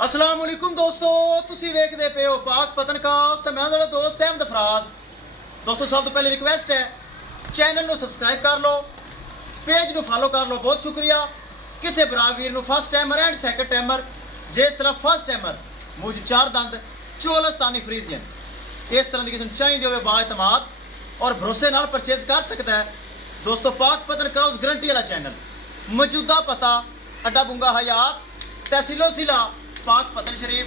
अस्सलाम वालेकुम दोस्तों, तुसी वेखदे पे हो पाक पतनकास्ट ते मैं तुहाडा दोस्त अहमद फराज। दोस्तों सब तो पहले रिक्वेस्ट है, चैनल ਨੂੰ सब्सक्राइब कर लो, पेज ਨੂੰ फॉलो कर लो। बहुत शुक्रिया। किसी भरा वीर ਨੂੰ first timer and second timer जिस तरह फर्स्ट टाइमर मुझ चार दंद चोलस्तानी फ्रीजियन इस तरह की किस्म चाहिए हो बाएतमाद और भरोसे नाल परचेज कर सकता है। दोस्तों पाक पतनकास्ट गारंटी वाला चैनल, मौजूदा पता अड्डा बुंगा हयात, तहसीलो जिला पाक पतन शरीफ।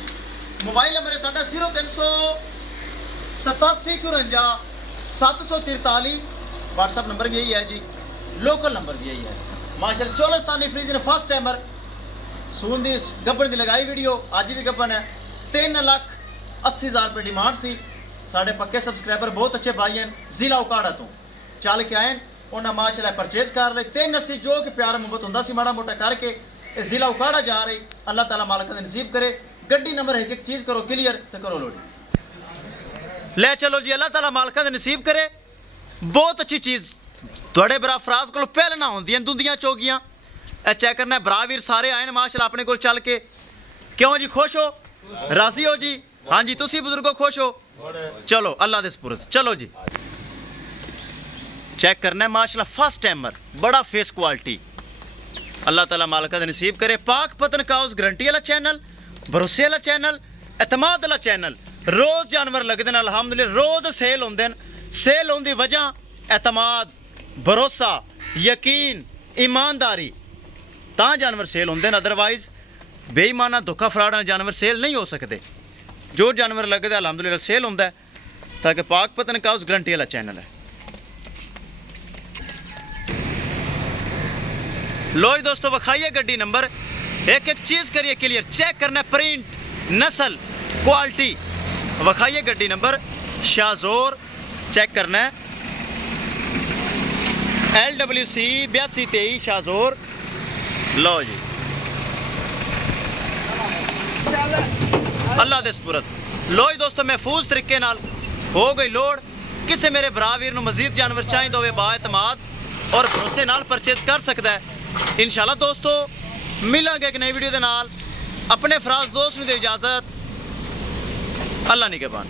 मोबाइल नंबर है साढ़ा 0387 व्हाट्सअप नंबर भी यही है जी, लोकल नंबर भी यही है। माशाल्लाह चोलस्तानी फ्रीज ने फर्स्ट टाइमर सून दी गब्बन की लगाई वीडियो, अज भी गब्बन है। 3,80,000 रुपये डिमांड सी। साढ़े पक्के सबसक्राइबर बहुत अच्छे भाई हैं, जिला उकाड़ा तो चल के आए, उन्हें माशाल्लाह परचेज कर ले। 380 जो कि प्यार मुहब्बत होंदा सी माड़ा मोटा करके जिला उकाड़ा जा रही। अल्लाह ताला मालिक ने नसीब करे। गड्डी नंबर एक एक चीज़ करो क्लियर तो करो लोड ले चलो जी। अल्लाह ताला मालिक ने नसीब करे। बहुत अच्छी चीज़ थोड़े बरा फराज को पहले ना होंदियां दुंदियां चौगियां। चेक करना बरा वीर सारे आए माशाल्लाह अपने को चल के। क्यों जी खुश हो, राजी हो जी? हाँ जी, तुसी बुजुर्गो खुश हो? चलो अल्लाह दे सुपुर्द। चलो जी चेक करना है माशाल्लाह फर्स्ट टाइमर, बड़ा फेस क्वालिटी। अल्लाह ताला मालिक दे नसीब करे। पाक पतनकास्ट गारंटी वाला चैनल, भरोसे वाला चैनल, एतमाद वाला चैनल। रोज़ जानवर लगते हैं अल्हम्दुलिल्लाह, रोज़ सेल होंदे न। सेल होने की वजह एतमाद, भरोसा, यकीन, ईमानदारी तां जानवर सेल होंदे न। अदरवाइज बेईमाना धोखा फ्रॉड जानवर सेल नहीं हो सकते। जो जानवर लगते अल्हम्दुलिल्लाह सेल होंदा है, ताकि पाक पतनकास्ट गारंटी वाला चैनल है। लो जी दोस्तों विखाइए गड्डी नंबर, एक एक चीज़ करिए क्लियर। चेक करना है प्रिंट, नस्ल, क्वालिटी। विखाइए गड्डी नंबर शाहजोर, चेक करना है LWC 8223 शाहजोर। लो जी अल्लाह दे सुपुर्द। लो जी दोस्तों महफूज तरीके नाल हो गई लोड। किसी मेरे भरा वीर नूं मजीद जानवर चाहिए होवे बाएतमाद और भरोसे नाल परचेज कर सकता है। इंशाल्लाह दोस्तों मिलांगे एक नई वीडियो के नाल। अपने फराज दोस्त नूं दे इजाजत। अल्लाह निगहबान।